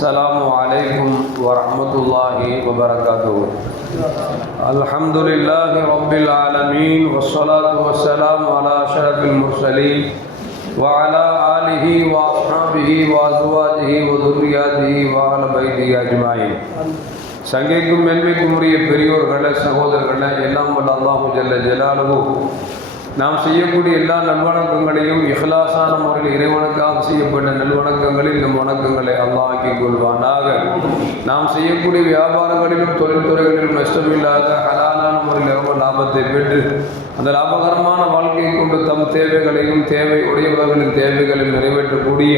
السلام عليكم ورحمة الله وبركاته الحمد لله رب العالمين والصلاة والسلام على أشرف المرسلين وعلى آله وأصحابه وأزواجه وذرياته وأهل بيته أجمعين சங்கைக்கும் மென்மைக்கும் உரிய பெரியோர்களே சகோதரர்களே எல்லாம் வல்ல அல்லாஹு ஜல்ல ஜலாலுஹு நாம் செய்யக்கூடிய எல்லா நல்வணக்கங்களையும் இஹ்லாசான முறையில் இறைவனுக்காக செய்யப்பட்ட நல்வணக்கங்களில் நம் வணக்கங்களை அல்லாஹ் கொள்வானாக. நாம் செய்யக்கூடிய வியாபாரங்களிலும் தொழில்துறைகளிலும் நஷ்டமில்லாத லாபத்தை பெற்று அந்த லாபகரமான வாழ்க்கையை கொண்டு தம் தேவைகளையும் தேவை உடையவர்களின் தேவைகளையும் நிறைவேற்றக்கூடிய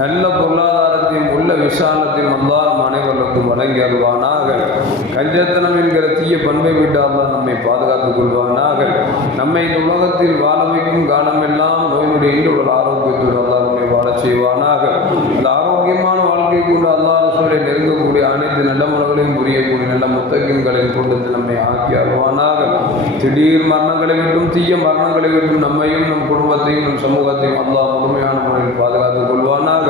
நல்ல பொருளாதாரத்தையும் உள்ள விசாலத்தையும் அல்லாஹ் நம் அனைவருக்கும் வழங்கி அருவானாக கஞ்சத்தனம் என்கிற தீய பண்பை விட்டு அல்லாஹ் நம்மை பாதுகாத்துக் கொள்வானாக. நம்மை இந்த உலகத்தில் வாழ வைக்கும் காலமெல்லாம் நோயினுடைய ஈடுபட ஆரோக்கியத்தோடு அல்லாஹ் நம்மை வாழச் செய்வானாக. இந்த ஆரோக்கியமான வாழ்க்கை கொண்டு அல்லாஹ் அல்லாஹுவை நெருங்கக்கூடிய அனைத்து நல்ல முறைகளையும் புரியக்கூடிய நல்ல முத்தகங்களையும் கொண்டு நம்மை ஆக்கி அருவானாக திடீர் மரணங்களை விட்டும் தீய மரணங்களை விட்டும் நம்மையும் நம் குடும்பத்தையும் நம் சமூகத்தையும் அல்லாஹ் முழுமையான முறையில் பாதுகாத்துக் கொள்வானாக.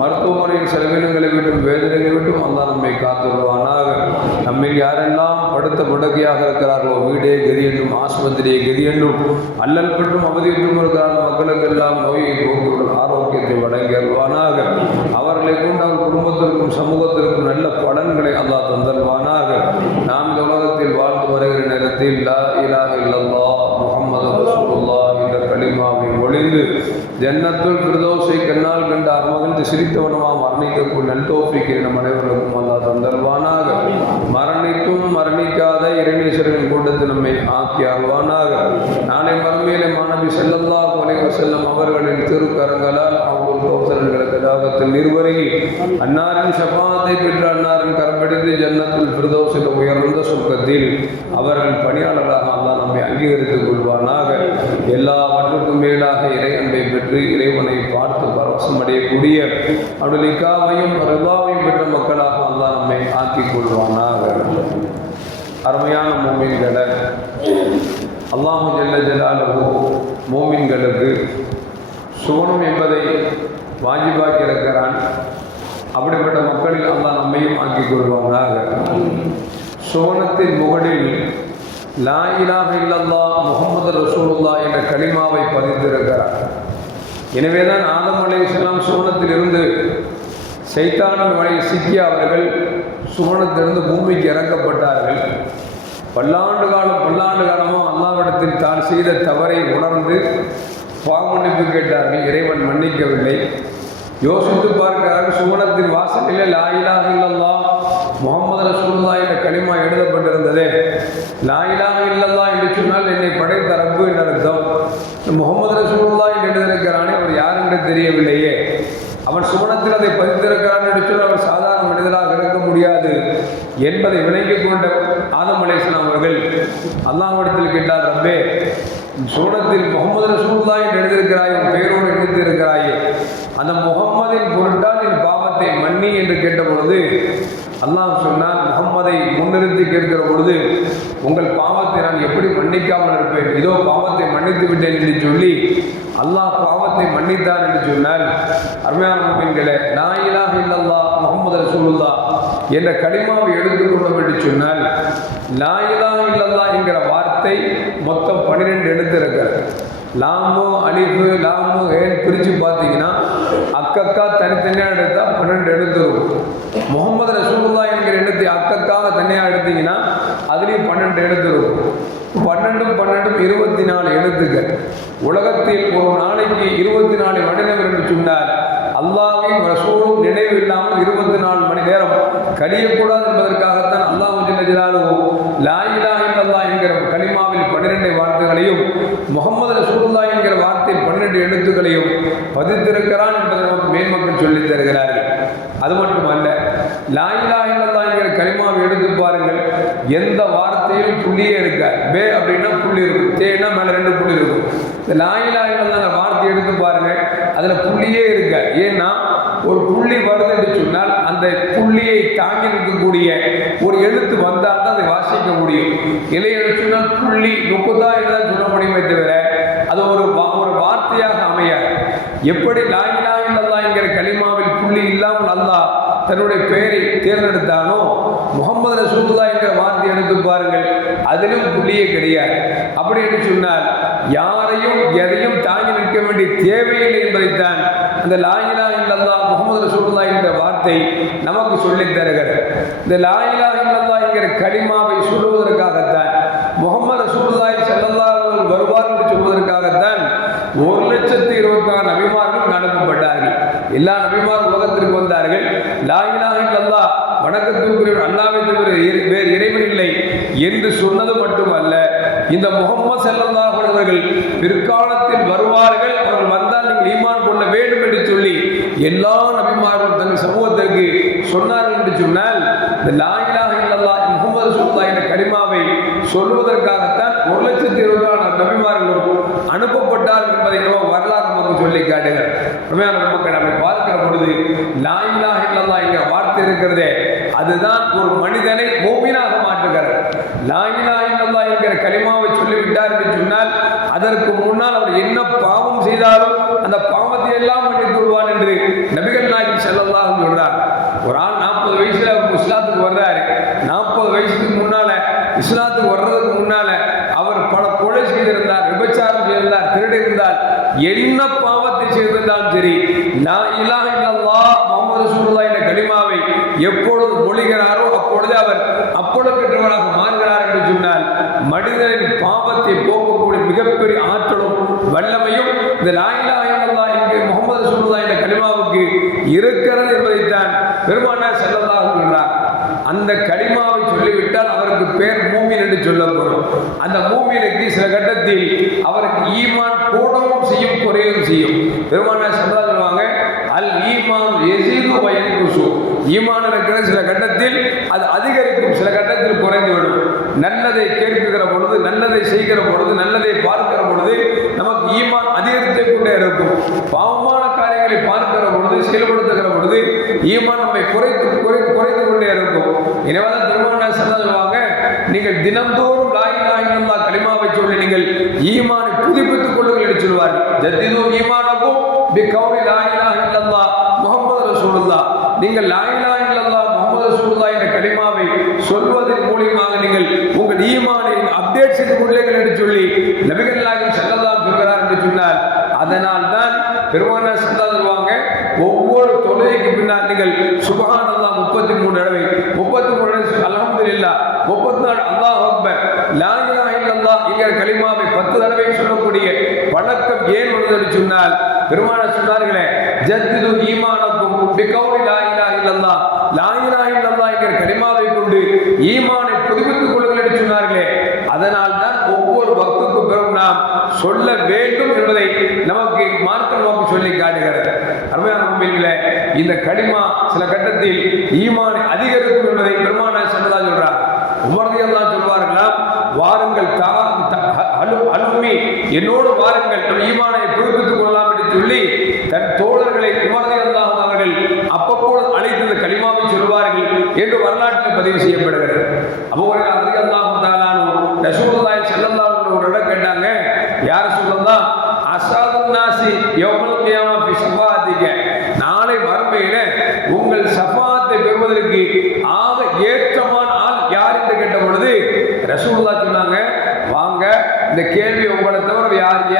மருத்துவமனையின் செலவினங்களை விட்டும் வேதனைகளை விட்டும் அல்லாஹ் நம்மை காத்துருவானாக. நம்மில் யாரெல்லாம் படுத்த படுக்கையாக இருக்கிறார்களோ வீடே கதி என்றும் ஆஸ்பத்திரியே கதி என்றும் அல்லல் பெற்றும் அவதியிட்டும் இருக்கிறார் மக்களுக்கெல்லாம் நோயை போக்குவரத்து ஆரோக்கியத்தை வழங்கி அருவானாக அவர்களை கொண்டு அவர் குடும்பத்திற்கும் சமூகத்திற்கும் நல்ல பலன்களை அல்லாஹ் தந்தல்வானாக நாம் இந்த உலகத்தில் வாழ்ந்து வருகிற நேரத்தில் லா இலாக இல்லல்லா முகமது ரசூலுல்லா என்ற களிமாவை ஒளிந்து ஜன்னத்துள் பிரதோசை கண்ணால் கண்டு அமர்ந்து சிரித்தவனமாக மரணிக்கக்கூடிய நல் நம் அனைவருக்கும் அல்லாஹ் தந்தல்வானாக மரணிக்கும் மரணிக்காத இறைநேசரின் கூட்டத்தில் நம்மை ஆக்கி அருள்வானாக நாளை மறுமையிலே மாணவி செல்லல்லா உலக செல்லும் அவர்களின் திருக்கரங்களால் அவர்கள் கோசரன்களுக்கு தாகத்தில் அன்னாரின் சபாத்தை பெற்ற அன்னாரின் கரம்படித்து ஜன்னத்தில் பிரதோஷில் உயர்ந்த சுருக்கத்தில் அவர்கள் பணியாளராக அல்லா நம்மை அங்கீகரித்துக் கொள்வானாக. எல்லாவற்றுக்கும் மேலாக இறை அன்பை பெற்று இறைவனை பார்த்து பரவசம் அடையக்கூடிய அவருடைய நிக்காவையும் ரிபாவையும் பெற்ற மக்களாக அல்லா நம்மை ஆக்கிக் கொள்வானாக. அருமையான மூமின்களை அல்லாஹு ஜல்ல ஜலாலுஹு மோமின்களுக்கு சுவனம் என்பதை வாஜிபாக்கி இருக்கிறான் அப்படிப்பட்ட மக்களில் அல்லாஹ் நம்மையும் ஆக்கிக் கொள்வாங்க சுவனத்தின் முகடில் லா இலாக இல்லல்லா முகமது ரசூலுல்லா என்ற கனிமாவை பதிந்திருக்கிறார். எனவேதான் ஆதம் அலைஹிஸ்ஸலாம் சுவனத்தில் இருந்து சைத்தானின் வழி சிக்கிய அவர்கள் சுவனத்திலிருந்து பூமிக்கு இறக்கப்பட்டார்கள். பல்லாண்டு காலம் பல்லாண்டு காலமும் அல்லாவிடத்தில் தான் செய்த தவறை உணர்ந்து பாவமன்னிப்பு கேட்டார்கள். இறைவன் மன்னிக்கவில்லை. யோசித்து பார்க்கிறார்கள் சுவனத்தின் வாசலிலே லாயிலாக இல்லல்லா முகமது ரசூல்லா என்ற களிமா எழுதப்பட்டிருந்ததே. லாயிலாக இல்லல்லா என்று சொன்னால் என்னை படைத்த ரப்பு என்ற அர்த்தம். முகமது ரசூல்லா என்று எழுதியிருக்கிறானே அவர் யார் என்று தெரியவில்லையே. அவன் சுவனத்தில் அதை பதித்திருக்கிறான் என்று சொன்னால் அவர் சாதாரண மனிதராக முடியாது என்பதை விளங்கிக் கொண்ட ஆதம் அலேஸ்லாம் அவர்கள் அல்லாஹ்விடத்தில் கேட்டார் ரப்பே சூடத்தில் முகமது ரசூல்லா என்று எழுதியிருக்கிறாய் உன் பெயரோடு எழுதி இருக்கிறாயே அந்த முகம்மதின் பொருட்டால் என் பாவத்தை மன்னி என்று கேட்ட பொழுது அல்லாஹ் சொன்னான் முகம்மதை முன்னிறுத்தி கேட்கிற பொழுது உங்கள் பாவத்தை நான் எப்படி மன்னிக்காமல் இருப்பேன்? இதோ பாவத்தை மன்னித்து விட்டேன் என்று சொல்லி அல்லாஹ் பாவத்தை மன்னித்தான் என்று சொன்னால் அருமையான நான் நாயிலாக இல்லல்லா முகமது ரசூலுல்லா என்ற கடிமாவை எடுத்துக்கொண்டோம் என்று சொன்னால் லாயிலா இல்லல்லா என்கிற வார்த்தை மொத்தம் பன்னிரெண்டு எழுத்து இருக்கிறது லாமு அழிவு லாமு ஏன் பிரித்து பார்த்தீங்கன்னா அக்கக்கா தனித்தனியாக எடுத்தால் பன்னெண்டு எழுத்து இருக்கும் முகமது ரசூல்லா என்கிற எழுத்து அக்கக்காக தனியாக எடுத்தீங்கன்னா அதுலேயும் பன்னெண்டு எழுத்து இருக்கும் பன்னெண்டும் பன்னெண்டும் இருபத்தி நாலு எழுத்துக்கள். உலகத்தில் ஒரு நாளைக்கு இருபத்தி நாலு மனிதர்கள் என்று சொன்னார் அல்லாவையும் ரசூலும் நினைவு இல்லாமல் இருபத்தி நாலு மணி நேரம் கழியக்கூடாது என்பதற்காகத்தான் அல்லாஹ் ஜிலாலும் லாயிலா இல்லல்லா என்கிற கலிமாவில் பன்னிரெண்டு வார்த்தைகளையும் முகமது ரசூலுல்லா என்கிற வார்த்தையில் பன்னிரெண்டு எழுத்துக்களையும் பதித்திருக்கிறான் என்பதை நமக்கு மேன்மக்கள் சொல்லித் தருகிறார்கள். அது மட்டுமல்ல லாயிலா இல்லல்லா என்கிற கலிமாவை எடுத்து பாருங்கள். எந்த வார்த்தையிலும் புள்ளியே இருக்காது பே அப்படின்னா புள்ளி இருக்கும். தேனா மேலே ரெண்டு புள்ளி இருக்கும். இந்த லாயிலா இல்லல்லா வார்த்தை எடுத்து பாருங்கள். அதில் புள்ளியே இருக்க ஏன்னா ஒரு புள்ளி வருது என்று சொன்னால் அந்த புள்ளியை தாங்கி நிற்கக்கூடிய ஒரு எழுத்து வந்தால் தான் அதை வாசிக்க முடியும். இல்லை என்று சொன்னால் புள்ளி நுக்குதா என்றுதான் சொல்ல முடியுமே தவிர அது ஒரு வா- ஒரு வார்த்தையாக அமையாது. எப்படி லாயிலா அல்லா என்கிற களிமாவில் புள்ளி இல்லாமல் அல்லாஹ் தன்னுடைய பெயரை தேர்ந்தெடுத்தானோ முகமது ரசூல்லா என்கிற வார்த்தை எடுத்து பாருங்கள். அதிலும் புள்ளியே கிடையாது. அப்படி என்று சொன்னால் யாரையும் எதையும் தாங்கி நிற்க வேண்டிய தேவையில்லை என்பதைத்தான் அந்த லாயிலா இல்லல்லா முகமது ரசூல்லா என்ற வார்த்தை நமக்கு சொல்லித் தருகிறது. இந்த லாயிலா இல்லல்லா என்கிற கடிமாவை சொல்லுவதற்காகத்தான் முகமது ரசூல்லாய் செல்லல்லா அவர்கள் வருவார் என்று சொல்வதற்காகத்தான் ஒரு லட்சத்தி இருபத்தி நாலு நபிமார்களும் அனுப்பப்பட்டார்கள். எல்லா நபிமார் உலகத்திற்கு வந்தார்கள். லாயிலா இல்லல்லா வணக்கத்திற்குரிய அல்லாவை தவிர வேறு இறைவன் இல்லை என்று சொன்னது மட்டுமல்ல இந்த முகம்மது ஸல்லல்லாஹு அவர்கள் பிற்காலத்தில் வருவார்கள் அவர்கள் வந்தால் நீங்கள் ஈமான் கொள்ள வேண்டும் என்று சொல்லி எல்லா நபிமார்கள் தங்கள் சமூகத்திற்கு சொன்னார்கள் என்று சொன்னால் இந்த லாயிலாக இல்லல்லா முகமது சுல்லா என்ற கனிமாவை சொல்வதற்காகத்தான் ஒரு லட்சத்தி இருபது நபிமார்கள் அனுப்பப்பட்டார் என்பதை நம்ம வரலாறு நமக்கு சொல்லி காட்டுகிறார் உண்மையான நமக்கு நம்மை பார்க்கிற பொழுது லாயிலாக இல்லல்லா என்ற வார்த்தை இருக்கிறதே அதுதான் ஒரு மனிதனை மூமினாக மாற்றுகிறது. லாயிலா என்கிற களிமாவை சொல்லிவிட்டார் என்று சொன்னால் அதற்கு முன்னால் அவர் என்ன பாவம் செய்தாலும் அந்த பாவத்தை எல்லாம் மன்னித்து விடுவான் என்று நபிகள் நாயகம் செல்லலாம் சொல்றார் ஒரு ஆள் நாற்பது வயசுல இஸ்லாத்துக்கு வர்றாரு. நாற்பது வயசுக்கு முன்னால இஸ்லாத்துக்கு வர்றதுக்கு முன்னால அவர் பல கொலை செய்திருந்தார் விபச்சாரம் செய்திருந்தார் திருடி இருந்தால் என்ன பாவத்தை செய்திருந்தாலும் சரி நான் இலாஹ இல்லல்லாஹ் முகமது ரசூலுல்லாஹ் என்ற கலிமாவை எப்பொழுது மொழிகிறாரோ அப்பொழுது அவர் அப்பொழுதுவராக மாறுகிறார் என்று சொன்னால் மனிதனின் பாவத்தை போக்கக்கூடிய மிகப்பெரிய ஆற்றலும் வல்லமையும் இந்த லா இலாஹ என்கிற முகமது சுல்லா என்ற கனிமாவுக்கு இருக்கிறது என்பதைத்தான் பெருமானார் ஸல்லல்லாஹு அலைஹி அந்த கனிமாவை சொல்லிவிட்டால் அவருக்கு பேர் மூமின் என்று சொல்லப்படும். அந்த மூமினுக்கு சில கட்டத்தில் அவருக்கு ஈமான் கூடவும் செய்யும் குறையும் செய்யும். பெருமானார் செல்லா சொல்லுவாங்க அல் ஈமான் எசீது வயன் குசு ஈமான் இருக்கிற சில கட்டத்தில் அது அதிகரிக்கும் சில கட்டத்தில் குறைந்துவிடும். நல்லதை கேட்கிற பொழுது நல்லதை செய்கிற பொழுது நல்லதை பார்க்கிற பொழுது நமக்கு ஈமான் அதிகரித்து கொண்டே இருக்கும். பாவமான காரியங்களை பார்க்கிற பொழுது செயல்படுத்துகிற பொழுது ஈமான் நம்மை குறைத்து குறை குறைந்து கொண்டே இருக்கும். எனவே தான் சொல்லுவாங்க நீங்கள் தினந்தோறும் லாய் லாயில்லா கலிமாவை சொல்லி நீங்கள் ஈமானை புதுப்பித்துக் கொள்ளுங்கள் என்று சொல்வார்கள். ஜத்திது ஈமானக்கும் பி கௌரி லாய் இல்லல்லா முகமது ரசூலுல்லா நீங்கள் லாய் இல்லல்லா முகமது ரசூலுல்லாஹ் என்ற கலிமாவை சொல்வதன் மூலியமாக நீங்கள் உங்கள் ஈமானை அப்டேட் செய்து என்று சொல்லி நபிகள் நாயகம் ஸல்லல்லாஹு சொல்கிறார் என்று சொன்னால் அதனால் தான் பெருமானார் சல்லா சொல்லுவாங்க ஒவ்வொரு தொழுகைக்கு பின்னால் நீங்கள் சுபஹானல்லாஹ் முப்பத்தி மூணு தடவை முப்பத்தி மூணு அலமது இல்லா முப்பத்தி நாலு அல்லாஹ் அக்பர் லா இலாஹ என்கிற கலிமாவை பத்து தடவை சொல்லக்கூடிய வழக்கம் ஏன் வந்தது என்று சொன்னால் பெருமானார் சொன்னார்களே ஜத்திது ஈமானக்கும் பிகௌரி லாயிலா இல்லல்லா லாயிலா இல்லல்லா என்கிற கலிமாவை கொண்டு ஈமானை புதுப்பித்துக் கொள்ளுங்கள் என்று சொன்னார்களே அதனால் தான் ஒவ்வொரு பக்துக்கு பிறகு நாம் சொல்ல வேண்டும் என்பதை நமக்கு மார்க்கம் நமக்கு சொல்லி காட்டுகிறது அருமையான உண்மைகளே இந்த களிமா சில கட்டத்தில் ஈமானை அதிகரிக்கும் என்பதை பெருமானார் சொன்னதா சொல்றார்? உமர்தியெல்லாம் சொல்வார்களாம் வாருங்கள் அலுமி என்னோடு வாருங்கள். நம் ஈமானை புதுப்பித்துக் கொள்ளலாம் என்று சொல்லி தன் தோழர்களை உமர்தியெல்லாம் அவர்கள் அப்பப்போது அழைத்து இந்த கலிமாவை சொல்வார்கள் என்று வரலாற்றில் பதிவு செய்யப்படுகிறது. அப்போ ஒரு அதிகல்லாம் தாலானோ செல்லம் ஸல்லல்லாஹு அலைஹி ஒரு இடம் கேட்டாங்க யார் சொல்லலாம் அசாதுன் நாசி யௌமல் கியாமா ஃபி ஷஃபாஅத்திக நாளை மறுமையில உங்கள் ஷஃபாத்தை பெறுவதற்கு ஆக ஏற்றமான ஆள் யார் என்று கேட்ட பொழுது ரசூலுல்லாஹ் சொன்னாங்க வாங்க இந்த கேள்வி உங்களை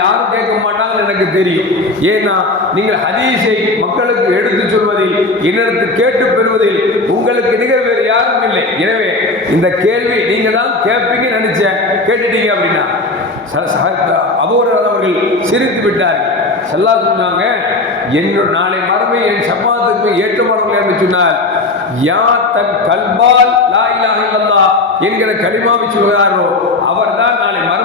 யாரும் கேட்க மாட்டாங்கன்னு எனக்கு தெரியும். ஏன்னா நீங்கள் ஹதீஸை மக்களுக்கு எடுத்து சொல்வதில் என்னிடத்து கேட்டு பெறுவதில் உங்களுக்கு நிகர் வேறு யாரும் இல்லை. எனவே இந்த கேள்வி நீங்க தான் கேட்பீங்க நினைச்சேன் கேட்டுட்டீங்க அப்படின்னா அபூரர் அவர்கள் சிரித்து விட்டார்கள். செல்லா சொன்னாங்க என்னோட நாளை மறுமை என் சம்மாதத்துக்கு ஏற்றமானவர்கள் என்று சொன்னார். யார் தன் கல்பால் லா இலாஹ இல்லல்லாஹ் என்கிற கலிமாவை சொல்கிறாரோ அவர்தான்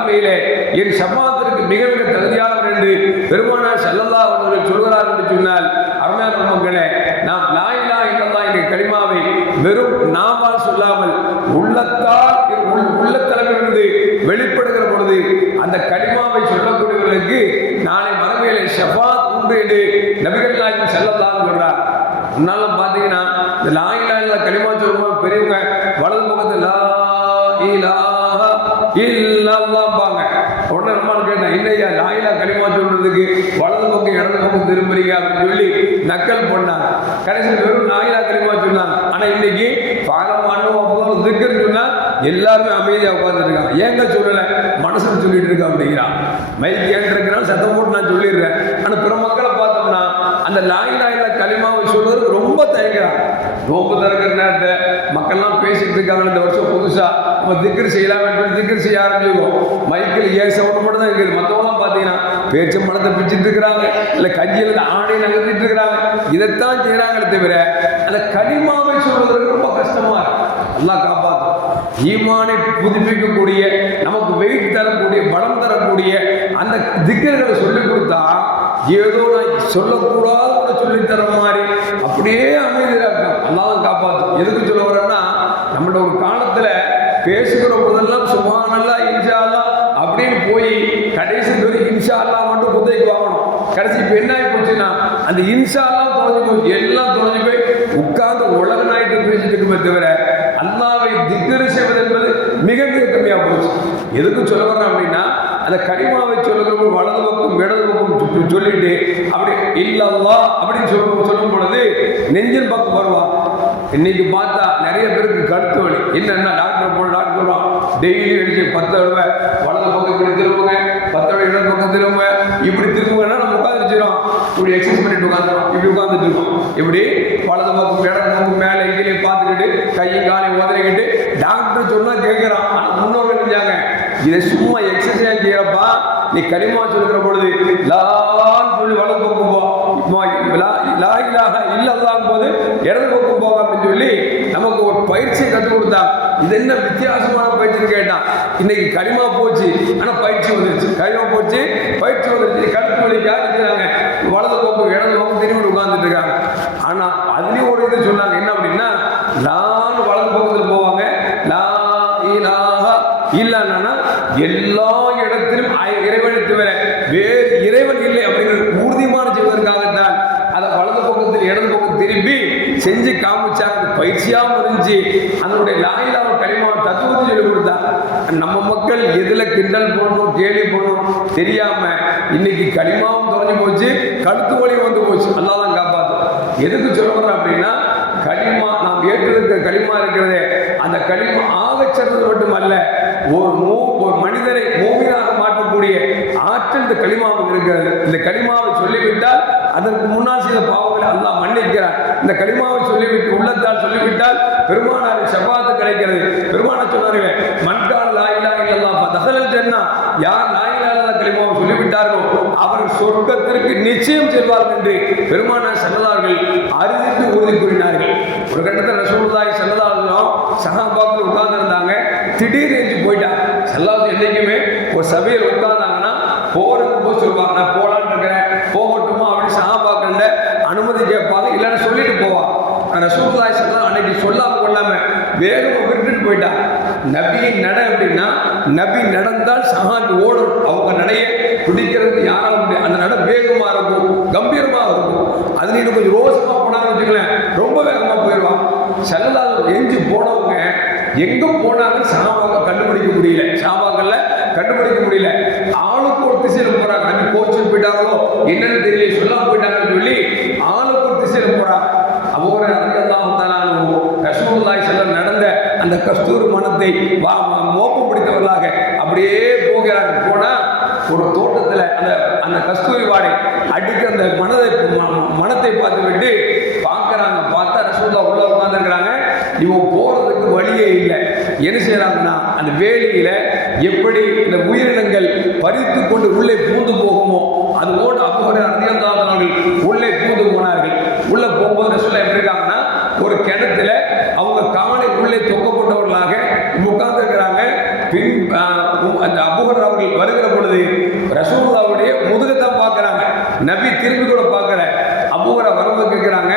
நாளை என் சம்மாதத்திற்கு மிக மிக தகுதியானவர் என்று பெருமானார் செல்லல்லா அவர்கள் சொல்கிறார் என்று சொன்னால் அருமையான மக்களே நாம் லா இல்லல்லா இல்லல்லாஹ் என்கிற கலிமாவை வெறும் நாமால் சொல்லாமல் உள்ளத்தால் உள்- உள்ளத்தளவிலிருந்து வெளிப்படுகிற பொழுது அந்த கலிமாவை சொல்லக்கூடியவர்களுக்கு நாளை மறுமையிலே ஷஃபாத் உண்டு என்று நபிகள் நாயகம் செல்லல்லா சொல்றார். முன்னாலும் பார்த்தீங்கன்னா இந்த லா இல்லா இல்லல்லாஹ் கலிமா சொல்லும்போது பெரியவங்க வலது பக்கத்தில் லா இலா இல்லல்லாம்பாங்க. உடனே நம்ம கேட்டேன் இல்லையா நாயிலா களிமா சொல்றதுக்கு வலது பக்கம் இடது பக்கம் திரும்புறீங்க? அப்படின்னு சொல்லி நக்கல் பண்ணாங்க கடைசி வெறும் நாயிலா களிமா சொன்னாங்க ஆனால் இன்னைக்கு பாலம் பண்ணும் அப்போ திக்குன்னு சொன்னா எல்லாருமே அமைதியா உட்காந்துருக்காங்க ஏங்க சொல்லலை? மனசுல சொல்லிட்டு இருக்கா அப்படிங்கிறான் மைக் கேட்டுருக்கிறான் சத்தம் போட்டு நான் சொல்லிடுறேன். ஆனா பிற மக்களை பார்த்தோம்னா அந்த லாயிலா லாயில களிமாவை சொல்றது ரொம்ப தயங்குறான். நோம்பு திறக்கிற நேரத்தை மக்கள்லாம் பேசிட்டு இருக்காங்க. இந்த வருஷம் புதுசாக நம்ம திக்ரு செய்யலாம் என்று திக்ரு செய்ய ஆரம்பிச்சிருக்கோம் மைக்கில் ஏன் சவுண்ட் மட்டும் தான் இருக்குது. மற்றவங்களாம் பார்த்தீங்கன்னா பேச்சு மனத்தை பிடிச்சிட்டு இருக்கிறாங்க. இல்லை கஞ்சியில் ஆணையை நகர்த்திட்டு இருக்கிறாங்க. இதைத்தான் செய்கிறாங்களே தவிர அந்த கனிமாவை சொல்வதற்கு ரொம்ப கஷ்டமா இருக்கும் அல்லாஹ் காப்பாற்றும் ஈமானை புதுப்பிக்கக்கூடிய நமக்கு வெயிட் தரக்கூடிய பலம் தரக்கூடிய அந்த திக்கர்களை சொல்லிக் கொடுத்தா ஏதோ நான் சொல்லக்கூடாத கூட சொல்லித் தர மாதிரி அப்படியே அமைதியாக இருக்கும் அல்லாதான் காப்பாற்றும் எதுக்கு சொல்ல வரேன்னா நம்மளோட ஒரு காலத்துல பேசுகிற போதெல்லாம் சுபானல்லா இன்ஷா அல்லாஹ் அப்படின்னு போய் கடைசி வரை இன்ஷா அல்லாஹ் மட்டும் புதைக்கு வாங்கணும். கடைசி இப்போ என்ன ஆகி போச்சுன்னா அந்த இன்ஷால்லாம் தொலைஞ்சு போய் எல்லாம் தொலைஞ்சு போய் உட்கார்ந்து உலக நாயிட்டு பேசிட்டு இருக்குமே தவிர அல்லாவை திக்கரு செய்வது என்பது மிக மிக கம்மியாக போச்சு. எதுக்கு சொல்ல வர்றேன் அப்படின்னா அந்த கனிமாவை சொல்லுகிற வலது பக்கம் இடது பக்கம் சொல்லிட்டு அப்படி இல்லல்லா அப்படின்னு சொல்லும் சொல்லும் பொழுது நெஞ்சின் பக்கம் வருவான் இன்னைக்கு பார்த்தா நிறைய பேருக்கு கருத்து வலி. என்னென்ன டாக்டர் போல டாக்டர் சொல்லுவான் டெய்லி அடிச்சு பத்து தடவை வலது பக்கம் இப்படி திரும்புங்க பத்து தடவை இடது பக்கம் திரும்புங்க இப்படி திரும்புங்கன்னா நம்ம உட்காந்துருச்சிடும் இப்படி எக்ஸசைஸ் பண்ணிட்டு உட்காந்துரும் இப்படி உட்காந்துட்டு இருக்கோம். இப்படி வலது பக்கம் இடது பக்கம் மேலே எங்கேயே பார்த்துக்கிட்டு கையும் காலையும் உதறிக்கிட்டு டாக்டர் சொன்னா கேட்குறான் ஆனால் முன்னோர்கள் செஞ்சாங்க இதை சும்மா எக்ஸசைஸ் செய்யறப்பா நீ கனிமா சொல்கிற பொழுது லான்னு சொல்லி வலது பக்கம் போ. மோ- லா- லா போது இடது பக்கம் போக அப்படின்னு சொல்லி நமக்கு ஒரு பயிற்சியை கற்றுக் கொடுத்தா இது என்ன வித்தியாசமான பயிற்சின்னு கேட்டான் இன்னைக்கு கரிமா போச்சு ஆனால் பயிற்சி வந்துருச்சு. கனிமா போச்சு பயிற்சி வந்துருச்சு. கழுத்து வழிக்காக இருக்கிறாங்க வலது பக்கம் இடது பக்கம் திரும்பி உட்கார்ந்துட்டு இருக்காங்க. ஆனால் அதுலேயும் ஒரு இது சொன்னாங்க. என்ன அப்படின்னா நான் வலது பக்கத்தில் போவாங்க. லா இலாக இல்லைன்னா எல்லா இடத்திலும் ஐ- இறைவனை தவிர வேறு இறைவன் இல்லை அப்படிங்கிற உறுதிமான செய்வதற்காகத்தான் அதை வலது பக்கத்தில் இடது பக்கம் திரும்பி செஞ்சு காமிச்சா அது பயிற்சியாகவும் இருந்துச்சு. அதனுடைய லாயிலாம கனிமா தத்துவத்தை சொல்லிக் கொடுத்தாங்க நம்ம மக்கள் எதில் கிண்டல் போடணும் கேலி போடணும் தெரியாம இன்னைக்கு கனிமாவும் தொலைஞ்சு போச்சு கழுத்து வலி வந்து போச்சு. நல்லா தான் காப்பாற்றும் எதுக்கு சொல்றேன் அப்படின்னா களிமா நாம் ஏற்றிருக்கிற களிமா இருக்கிறதே அந்த களிமா ஆகச் மட்டுமல்ல ஒரு மோ ஒரு மனிதனை மோமினாக மாற்றக்கூடிய ஆற்றல் இந்த களிமாவுக்கு இருக்கிறது. இந்த களிமாவை சொல்லிவிட்டால் அதற்கு முன்னால் செய்த பாவங்களை அல்லாஹ் மன்னிக்கிறான். இந்த களிமாவை சொல்லிவிட்டு உள்ளத்தால் சொல்லிவிட்டால் பெருமானாரின் செவ்வாத்து கிடைக்கிறது. பெருமான சொன்னார்கள் மண்கால் லாயிலா இல்லல்லா தகவல் யார் லாயிலா களிமாவை சொல்லிவிட்டார்களோ அவர் சொர்க்கத்திற்கு நிச்சயம் செல்வார்கள் என்று பெருமானார் செல்லதார்கள் அறிவித்து உறுதி கூறினார்கள். ஒரு கட்டத்தில் ரசூலுல்லாஹி செல்லதார்களும் சகாபாக்கள் உட்கார்ந்துருந்தாங்க. திடீர்னு என்று போயிட்டாங்க. செல்லாது என்றைக்குமே ஒரு சபையில் உட்கார்ந்தாங்கன்னா போறதுக்கு போய் சொல்லுவாங்க. நான் போலான்னு இருக்கிறேன் போகட்டுமா அப்படின்னு சகாபாக்கள்ல அனுமதி கேட்பாங்க இல்லைன்னா சொல்லிட்டு போவாங்க அந்த ஸல்லல்லாஹு அன்னைக்கு சொல்லாம கொள்ளாம வேகமாக விட்டுட்டு போயிட்டான் நபியின் நட அப்படின்னா நபி நடந்தால் சகாந்து ஓடும். அவங்க நடையை பிடிக்கிறது யாராலும் முடியும் அந்த நட வேகமாக இருக்கும் கம்பீரமாக இருக்கும். அது இன்னும் கொஞ்சம் ரோசமாக போனாங்கன்னு வச்சுக்கலேன் ரொம்ப வேகமாக போயிடுவான் செல்லலாத எஞ்சி போனவங்க எங்கே போனாலும் சாபாக கண்டுபிடிக்க முடியல. சாபாக்கள்ல கண்டுபிடிக்க முடியல. ஆளுக்கு ஒரு திசையில போறாங்க. நபி கோச்சில் போயிட்டாங்களோ என்னன்னு தெரியல சொல்லாம போயிட்டாங்கன்னு சொல்லி ஆளுக்கு ஒரு திசையில போறாங்க. அவங்க அறியல்லாம் ரசூலுல்லாஹி செல்லம் நடந்த அந்த கஸ்தூரி மனத்தை வா- வா- மோப்பம் பிடித்தவர்களாக அப்படியே போகிறாங்க. போனா ஒரு தோட்டத்துல அந்த அந்த கஸ்தூரி வாடை அடிக்க அந்த மனதை ம- மனத்தை பார்த்து விட்டு பார்க்கறாங்க பார்த்தா ரசூல்லா உள்ள உட்காந்துருக்கிறாங்க இவன் போறதுக்கு வழியே இல்லை என்ன செய்யறாங்கன்னா அந்த வேலியில எப்படி இந்த உயிரினங்கள் பறித்து கொண்டு உள்ளே பூந்து போகுமோ அது ஓடு அப்போது அறியந்தாதவர்கள் உள்ளே பூந்து போனார்கள் உள்ள போகும்போது ரசூல்லா எப்படி இருக்காங்கன்னா ஒரு கிணத்துல அவங்க காலை உள்ளே தொக்கப்பட்டவர்களாக உட்கார்ந்து இருக்கிறாங்க பின் ஆஹ், உம், அந்த அபுகர் அவர்கள் வருகிற பொழுது ரசூலுல்லாவுடைய முதுகத்தான் பார்க்கறாங்க நபி திரும்பி கூட பார்க்கற அபுகரை வரும்போது கேட்கிறாங்க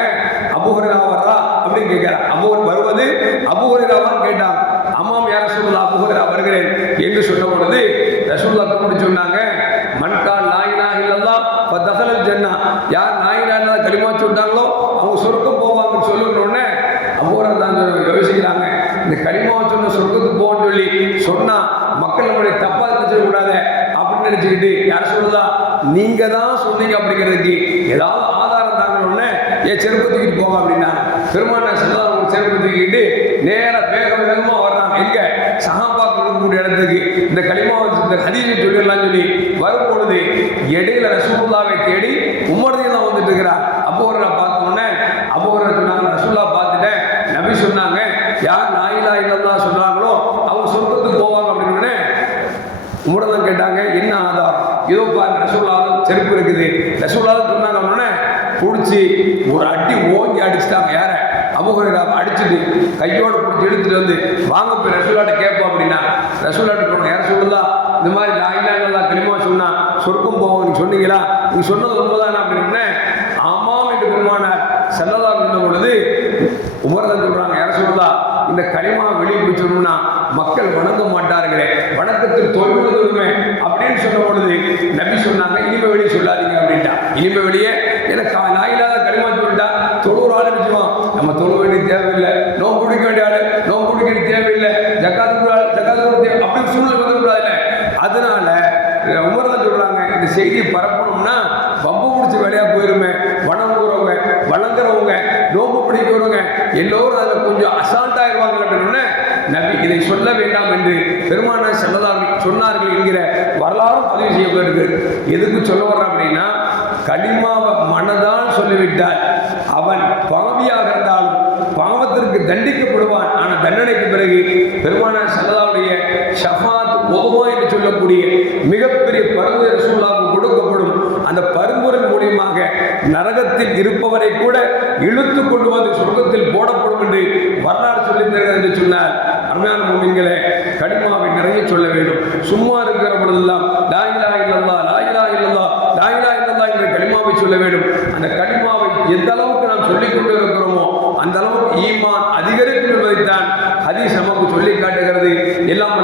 அபுகரா வர்றா அப்படின்னு கேட்கிறான் அபுகர் வருவது அபுகராவான்னு கேட்டான் அம்மாம் யார சொல்லலாம் அபுகரா வருகிறேன் என்று சொன்ன பொழுது ரசூல்லா கூட சொன்னாங்க மண்கால் நாயினா இல்லல்லா தகலல் ஜன்னா யார் நாயினா இல்லா களிமா சொன்னாங்களோ அவங்க சொர்க்கம் போவாங்கன்னு சொல்லுன உடனே அபூரா தான் யோசிக்கிறாங்க இந்த களிமாவை சொன்ன சொர்க்கத்துக்கு போகணும்னு சொல்லி சொன்னா மக்கள் நம்மளுடைய தப்பா நினைச்சிடக்கூடாது அப்படின்னு நினைச்சுக்கிட்டு யார் சொல்லுதா? நீங்க தான் சொன்னீங்க அப்படிங்கிறதுக்கு ஏதாவது ஆதாரம் தாங்கணும்னு என் செருப்பு தூக்கிட்டு போங்க அப்படின்னா பெருமான செல்லாத செருப்பு தூக்கிட்டு நேராக வேக வேகமா வர்றாங்க எங்க? சகாபாக்கு இருக்கக்கூடிய இடத்துக்கு. இந்த களிமாவை இந்த ஹதீஜை சொல்லிடலாம் சொல்லி வரும் பொழுது இடையில ரசூல்லாவை தேடி உமர்தி தான் வந்துட்டு இருக்கிறார் அப்போ ஒரு பார்த்த உடனே அப்போ ஒரு சொன்னாங்க ரசூல்லா பார்த்துட்டேன் நபி சொன்னாங்க யார் நாயிலா இல்லல்லா சொல்றாங்களோ அவங்க சொர்க்கத்துக்கு போவாங்க அப்படின்னு உடனே உமரதான் கேட்டாங்க என்ன ஆதார் இதோ பாருங்க ரசூல்லாவும் செருப்பு இருக்குது ரசூல்லாவும் சொன்னாங்க உடனே பிடிச்சி ஒரு அடி ஓங்கி அடிச்சிட்டாங்க யார? அபுகுரைரா அடிச்சுட்டு கையோட பிடிச்சி எடுத்துட்டு வந்து வாங்க போய் ரசூலாட்ட கேட்போம் அப்படின்னா. ரசூலாட்ட போனோம் யார சொல்லுதா இந்த மாதிரி லாயிலாங்கல்லா களிமா சொன்னா சொர்க்கம் போவோம் நீ சொன்னீங்களா? நீ சொன்னது உண்மைதானா? அப்படின்னு ஆமாம் என்று பெருமானார் செல்லதா சொன்ன பொழுது உபரதம் சொல்றாங்க யார சொல்லுதா இந்த களிமா வெளியே பிடிச்சோம்னா மக்கள் வணங்க மாட்டார்களே வணக்கத்தில் தொழுவதுமே அப்படின்னு சொன்ன பொழுது நபி சொன்னாங்க இனிமே வெளியே சொல்லாதீங்க அப்படின்ட்டா. இனிமே வெளியே? எனக்கு நாயில்லாத நோம்பு தேவையில்லை. ஜக்காத்து ஆள் ஜக்காத்து தேவை. அப்படின்னு சூழ்நிலை வந்துக்கூடாதுல்ல அதனால உமர்தான் சொல்றாங்க இந்த செய்தியை பரப்பணும்னா பம்பு பிடிச்சி வேலையா போயிருமே. வணங்குறவங்க வழங்குறவங்க நோம்பு பிடிக்கிறவங்க எல்லோரும் அதில் கொஞ்சம் அசால்ட்டாயிருவாங்க அப்படின்னு நபி இதை சொல்ல வேண்டாம் என்று பெருமான செல்லதார் சொன்னார்கள் என்கிற வரலாறும் பதிவு செய்யப்பட்டிருக்கு. எதுக்கு சொல்ல வர்றான் அப்படின்னா களிமாவை மனதால் சொல்லிவிட்டால் அவன் பாவியாக இருந்தாலும் பாவத்திற்கு தண்டிக்கப்படுவான். தண்டனைக்கு பிறகு பெருமான செல்லதாவுடைய ஷஃபாத் ஓதுவா என்று சொல்லக்கூடிய மிகப்பெரிய பருவ ரசூல்லாவுக்கு கொடுக்கப்படும் அந்த பரும்புரை மூலியமாக நரகத்தில் இருப்பவரை கூட இழுத்து கொண்டு வந்து சொர்க்கத்தில் போடப்படும் என்று வரலாறு சொல்லி தருகிறது என்று சொன்னார் அருமையான மூமின்களே கடிமாவை நிறைய சொல்ல வேண்டும். சும்மா இருக்கிற பொழுதெல்லாம் லாயிலா இல்லல்லா லாயிலா இல்லல்லா லாயிலா இல்லல்லா என்ற கடிமாவை சொல்ல வேண்டும். அந்த கடிமாவை எந்த அளவுக்கு நாம் சொல்லிக் கொண்டு இருக்கிறோமோ அந்த அளவுக்கு ஈமான் அதிகரிக்கும் என்பதைத்தான் ஹதீஸ் நமக்கு சொல்லி காட்டுகிறது எல்லாம்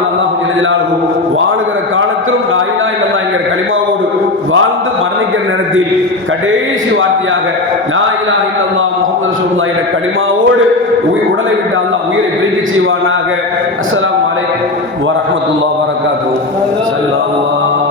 அல்லாஹ் வாழுகிற காலத்திலும் லாயிலா இல்லல்லா என்கிற களிமாவோடு வாழ்ந்து மரணிக்கிற நேரத்தில் கடைசி வார்த்தையாக லா இலாஹ இல்லல்லாஹ் முஹம்மது என்ற களிமாவோடு உடலை விட்டு அல்லாஹ் உயிரை பிரிக்க செய்வானாக. அஸ்லாம் அலைக்கும் வரஹ்மத்துல்லாஹி வபரகாத்துஹு ஸல்லல்லாஹு